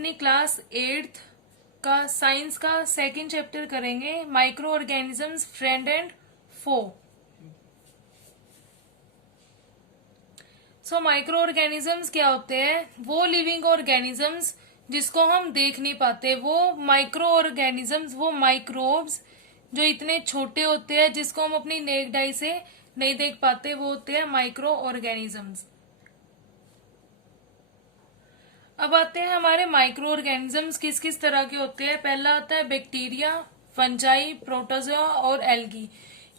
अपनी class 8th का science का सेकंड चैप्टर करेंगे, micro organisms friend and foe. सो माइक्रो ऑर्गेनिजम्स क्या होते हैं? वो लिविंग ऑर्गेनिजम्स जिसको हम देख नहीं पाते, वो माइक्रो ऑर्गेनिजम्स, वो माइक्रोब्स जो इतने छोटे होते हैं जिसको हम अपनी नेक्ड आई से नहीं देख पाते, वो होते हैं माइक्रो ऑर्गेनिजम्स। अब आते हैं हमारे माइक्रो ऑर्गेनिजम्स किस किस तरह के होते हैं। पहला आता है बैक्टीरिया, फंजाई, प्रोटोजोआ और एल्गी।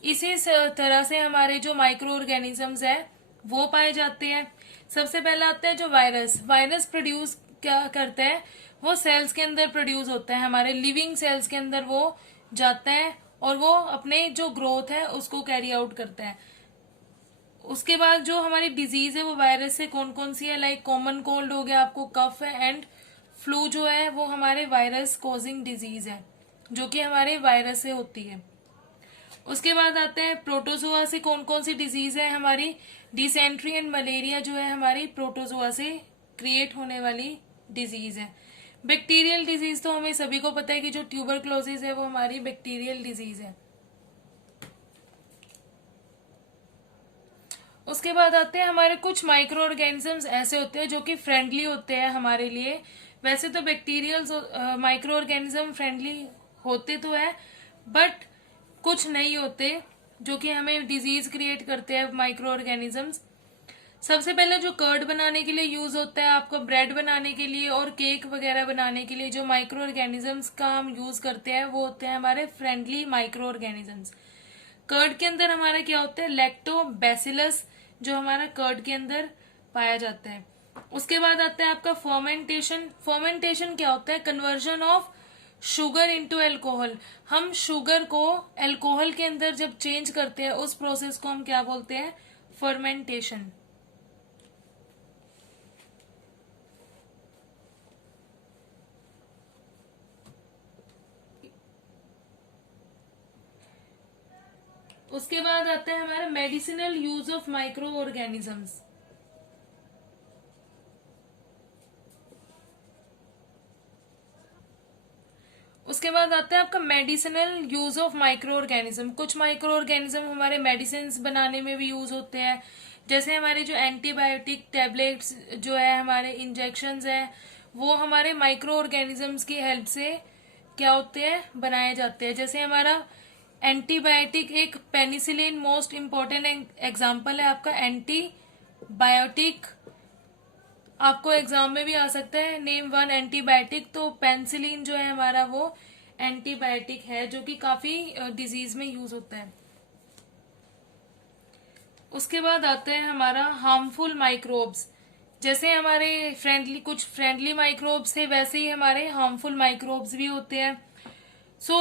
इसी तरह से हमारे जो माइक्रो ऑर्गेनिजम्स है वो पाए जाते हैं। सबसे पहला आता है जो वायरस। वायरस प्रोड्यूस क्या करता है? वो सेल्स के अंदर प्रोड्यूस होता है, हमारे लिविंग सेल्स के अंदर वो जाता है और वो अपने जो ग्रोथ है उसको कैरी आउट करता है। उसके बाद जो हमारी डिजीज है वो वायरस से कौन कौन सी है? लाइक कॉमन कोल्ड हो गया, आपको कफ है, एंड फ्लू जो है वो हमारे वायरस कॉजिंग डिजीज है जो कि हमारे वायरस से होती है। उसके बाद आते हैं प्रोटोजोआ से कौन कौन सी डिजीज है हमारी? डिसेंट्री एंड मलेरिया जो है हमारी प्रोटोजोआ से क्रिएट होने वाली डिजीज है। बैक्टीरियल डिजीज तो हमें सभी को पता है कि जो ट्यूबरक्लोसिस है वो हमारी बैक्टीरियल डिजीज है। उसके बाद आते हैं हमारे कुछ माइक्रो ऑर्गेनिजम्स ऐसे होते हैं जो कि फ्रेंडली होते हैं हमारे लिए। वैसे तो बैक्टीरियल माइक्रो ऑर्गेनिज्म फ्रेंडली होते तो है, बट कुछ नहीं होते जो कि हमें डिजीज क्रिएट करते हैं माइक्रो ऑर्गेनिजम्स। सबसे पहले जो कर्ड बनाने के लिए यूज होता है, आपको ब्रेड बनाने के लिए और केक वगैरह बनाने के लिए जो माइक्रो ऑर्गेनिजम्स का हम यूज करते हैं वो होते हैं हमारे फ्रेंडली माइक्रो ऑर्गेनिजम्स। कर्ड के अंदर हमारा क्या होता है? लैक्टोबैसिलस जो हमारा कर्ड के अंदर पाया जाता है। उसके बाद आता है आपका फर्मेंटेशन। फर्मेंटेशन क्या होता है? Conversion of sugar into alcohol. हम शुगर को अल्कोहल के अंदर जब चेंज करते हैं उस प्रोसेस को हम क्या बोलते हैं? फर्मेंटेशन। उसके बाद आता है हमारा medicinal use of micro organisms. उसके बाद आता है आपका medicinal use of micro organism. कुछ माइक्रो ऑर्गेनिज्म हमारे मेडिसिन बनाने में भी यूज होते हैं, जैसे हमारे जो एंटीबायोटिक टैबलेट्स जो है, हमारे इंजेक्शंस है, वो हमारे माइक्रो ऑर्गेनिजम्स की हेल्प से क्या होते हैं? बनाए जाते हैं। जैसे हमारा एंटीबायोटिक, एक पेनिसिलिन मोस्ट इम्पोर्टेंट एग्जाम्पल है आपका एंटीबायोटिक। आपको एग्जाम में भी आ सकता है नेम वन एंटीबायोटिक, तो पेनिसिलिन जो है हमारा वो एंटीबायोटिक है जो कि काफी डिजीज में यूज होता है। उसके बाद आते हैं हमारा हार्मफुल माइक्रोब्स। जैसे हमारे कुछ फ्रेंडली माइक्रोब्स थे, वैसे ही हमारे हार्मफुल माइक्रोब्स भी होते हैं। सो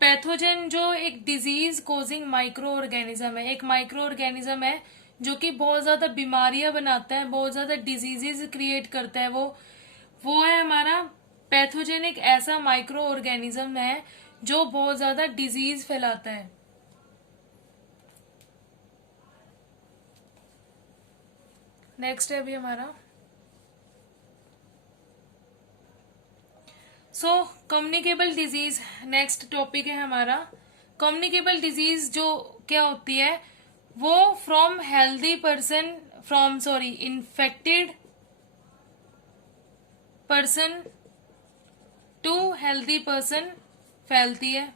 पैथोजन जो एक डिजीज कोजिंग माइक्रो ऑर्गेनिज्म है, एक माइक्रो ऑर्गेनिज्म है जो कि बहुत ज्यादा बीमारियां बनाता है, बहुत ज्यादा डिजीजेस क्रिएट करता है। वो है हमारा पैथोजन। एक ऐसा माइक्रो ऑर्गेनिज्म है जो बहुत ज्यादा डिजीज फैलाता है। नेक्स्ट है अभी हमारा कम्युनिकेबल डिजीज। नेक्स्ट टॉपिक है हमारा कम्युनिकेबल डिजीज। जो क्या होती है? वो from healthy person, infected person to healthy person फैलती है।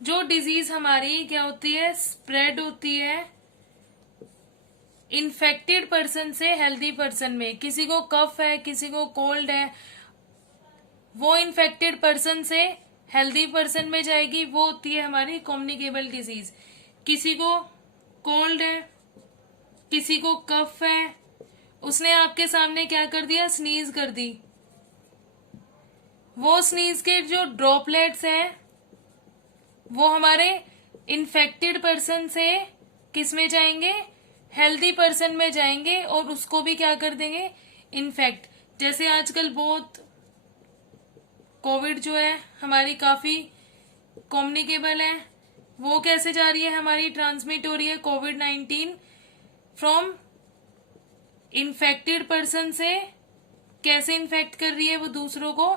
जो डिजीज हमारी क्या होती है? स्प्रेड होती है इन्फेक्टेड पर्सन से हेल्दी पर्सन में। किसी को कफ है, किसी को कोल्ड है, वो इन्फेक्टेड पर्सन से हेल्दी पर्सन में जाएगी, वो होती है हमारी कम्युनिकेबल डिजीज। किसी को कोल्ड है, किसी को कफ है, उसने आपके सामने क्या कर दिया? स्नीज कर दी। वो स्नीज के जो ड्रॉपलेट्स हैं वो हमारे इन्फेक्टेड पर्सन से किस में जाएंगे? हेल्दी पर्सन में जाएंगे और उसको भी क्या कर देंगे? इन्फेक्ट। जैसे आजकल बहुत कोविड जो है हमारी काफी कम्युनिकेबल है, वो कैसे जा रही है? हमारी ट्रांसमिट हो रही है कोविड-19 फ्रॉम इन्फेक्टेड पर्सन से कैसे इन्फेक्ट कर रही है वो दूसरों को,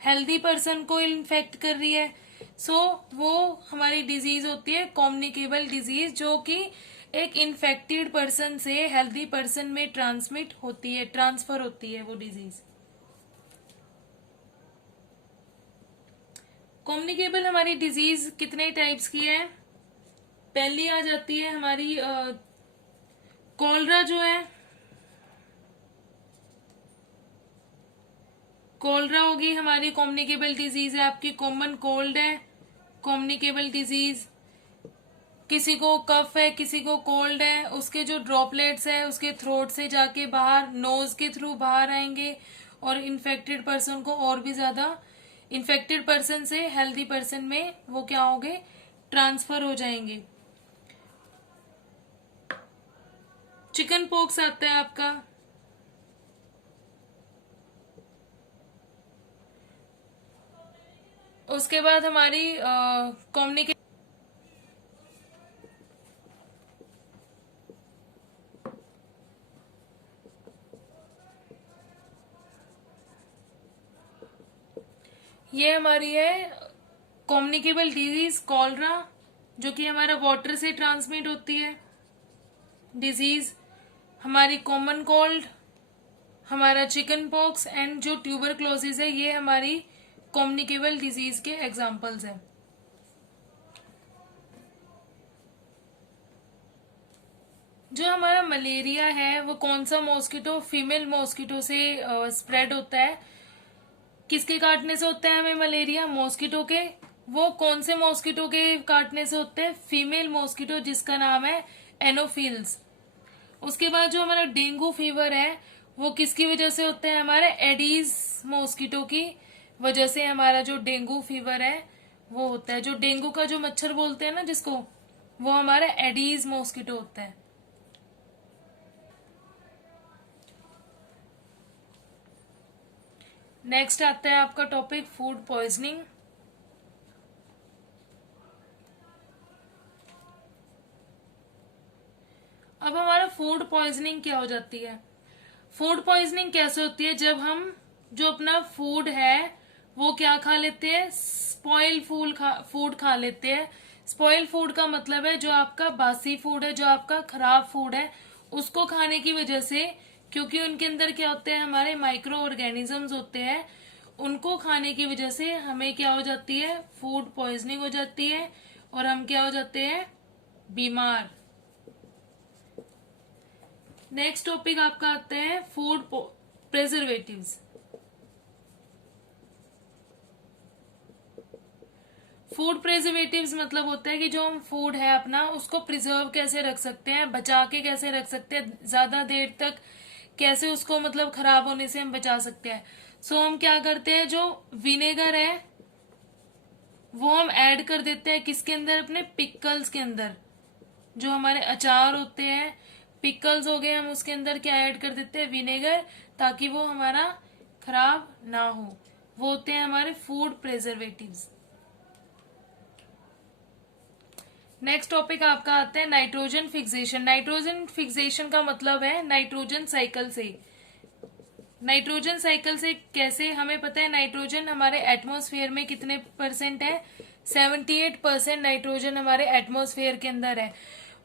हेल्दी पर्सन को इन्फेक्ट कर रही है। सो वो हमारी डिजीज होती है कम्युनिकेबल डिजीज, जो कि एक इन्फेक्टेड पर्सन से हेल्दी पर्सन में ट्रांसमिट होती है, ट्रांसफर होती है वो डिजीज। कम्युनिकेबल हमारी डिजीज कितने टाइप्स की है? पहली आ जाती है हमारी कॉलरा जो है, कॉलरा होगी हमारी कम्युनिकेबल डिजीज है। आपकी कॉमन कोल्ड है कम्युनिकेबल डिजीज। किसी को कफ है, किसी को कोल्ड है, उसके जो ड्रॉपलेट्स है उसके थ्रोट से जाके बाहर नोज के थ्रू बाहर आएंगे और इन्फेक्टेड पर्सन को और भी ज्यादा, इन्फेक्टेड पर्सन से हेल्दी पर्सन में वो क्या होंगे, ट्रांसफर हो जाएंगे। चिकन पॉक्स आता है आपका, उसके बाद हमारी कम्युनिकेशन, ये हमारी है कम्युनिकेबल डिजीज कॉलरा, जो कि हमारा वाटर से ट्रांसमिट होती है डिजीज। हमारी कॉमन कोल्ड, हमारा चिकन पॉक्स एंड जो ट्यूबरक्लोसिस है, ये हमारी कम्युनिकेबल डिजीज के एग्जांपल्स हैं। जो हमारा मलेरिया है वो कौन सा मॉस्किटो, फीमेल मॉस्किटो से स्प्रेड होता है। किसके काटने से होता है हमें मलेरिया? मॉस्किटो के। वो कौन से मॉस्किटो के काटने से होते हैं? फीमेल मॉस्किटो, जिसका नाम है एनोफिल्स। उसके बाद जो हमारा डेंगू फीवर है वो किसकी वजह से होता है? हमारे एडीज मॉस्किटो की वजह से हमारा जो डेंगू फीवर है वो होता है। जो डेंगू का जो मच्छर बोलते हैं ना जिसको, वो हमारा एडीज मॉस्किटो होता है। नेक्स्ट आता है आपका टॉपिक फूड पॉइजनिंग। अब हमारा फूड पॉइजनिंग क्या हो जाती है? फूड पॉइजनिंग कैसे होती है? जब हम जो अपना फूड है वो क्या खा लेते हैं? स्पॉइल फूड खा लेते हैं। स्पॉइल फूड का मतलब है जो आपका बासी फूड है, जो आपका खराब फूड है, उसको खाने की वजह से, क्योंकि उनके अंदर क्या होते हैं, हमारे माइक्रो ऑर्गेनिजम्स होते हैं, उनको खाने की वजह से हमें क्या हो जाती है? फूड पॉइजनिंग हो जाती है और हम क्या हो जाते हैं? बीमार। नेक्स्ट टॉपिक आपका आता है फूड प्रिजर्वेटिव्स। फूड प्रिजर्वेटिव्स मतलब होता है कि जो हम फूड है अपना उसको प्रिजर्व कैसे रख सकते हैं, बचा के कैसे रख सकते हैं, ज्यादा देर तक कैसे उसको मतलब खराब होने से हम बचा सकते हैं। सो हम क्या करते हैं, जो विनेगर है वो हम ऐड कर देते हैं किसके अंदर? अपने पिकल्स के अंदर। जो हमारे अचार होते हैं, पिकल्स हो गए, हम उसके अंदर क्या ऐड कर देते हैं? विनेगर, ताकि वो हमारा खराब ना हो। वो होते हैं हमारे फूड प्रिजर्वेटिव्स। नेक्स्ट टॉपिक आपका आता है नाइट्रोजन फिक्सेशन। नाइट्रोजन फिक्सेशन का मतलब है नाइट्रोजन साइकिल से। नाइट्रोजन साइकिल से कैसे? हमें पता है नाइट्रोजन हमारे एटमॉस्फेयर में कितने परसेंट है? 78% नाइट्रोजन हमारे एटमॉस्फेयर के अंदर है।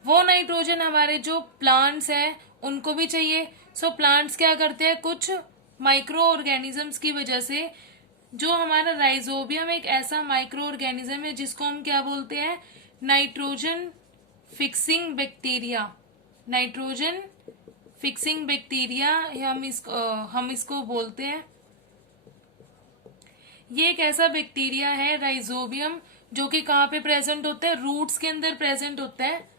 वो नाइट्रोजन हमारे जो प्लांट्स है उनको भी चाहिए। सो प्लांट्स क्या करते हैं? कुछ माइक्रो ऑर्गेनिजम्स की वजह से, जो हमारा राइजोबियम एक ऐसा माइक्रो ऑर्गेनिज्म है जिसको हम क्या बोलते हैं? Nitrogen fixing bacteria. Nitrogen fixing bacteria हम इसको बोलते हैं। ये एक ऐसा बैक्टीरिया है राइजोबियम, जो कि कहाँ पे प्रेजेंट होता है? रूट्स के अंदर प्रेजेंट होता है।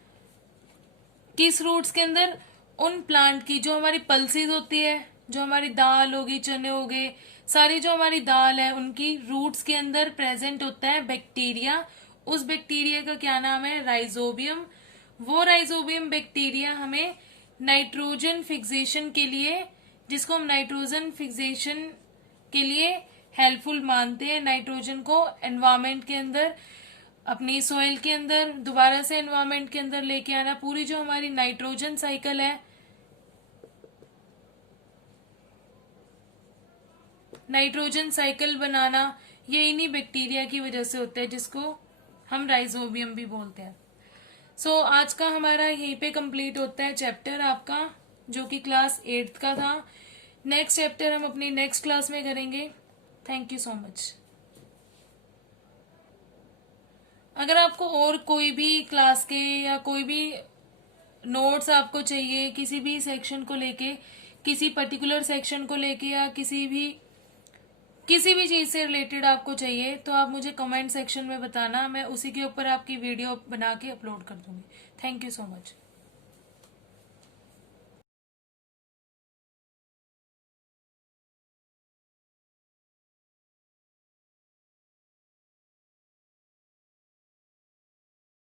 किस रूट्स के अंदर? उन प्लांट की जो हमारी पल्सीज होती है, जो हमारी दाल होगी, चने हो गए, सारी जो हमारी दाल है उनकी रूट्स के अंदर प्रेजेंट होता है बैक्टीरिया। उस बैक्टीरिया का क्या नाम है? राइजोबियम। वो राइजोबियम बैक्टीरिया हमें नाइट्रोजन फिक्सेशन के लिए, जिसको हम नाइट्रोजन फिक्सेशन के लिए हेल्पफुल मानते हैं, नाइट्रोजन को एनवायरमेंट के अंदर, अपनी सोइल के अंदर दोबारा से एनवायरमेंट के अंदर लेके आना। पूरी जो हमारी नाइट्रोजन साइकिल है नाइट्रोजन साइकिल बनाना ये इन्हीं बैक्टीरिया की वजह से होता है, जिसको हम राइजोबियम भी बोलते हैं। सो आज का हमारा यहीं पे कंप्लीट होता है चैप्टर आपका, जो कि क्लास 8th का था। नेक्स्ट चैप्टर हम अपनी नेक्स्ट क्लास में करेंगे। Thank you so much. अगर आपको और कोई भी क्लास के या कोई भी नोट्स आपको चाहिए किसी भी सेक्शन को लेके, किसी पर्टिकुलर सेक्शन को लेके, या किसी भी चीज से रिलेटेड आपको चाहिए, तो आप मुझे कमेंट सेक्शन में बताना, मैं उसी के ऊपर आपकी वीडियो बना के अपलोड कर दूंगी। Thank you so much.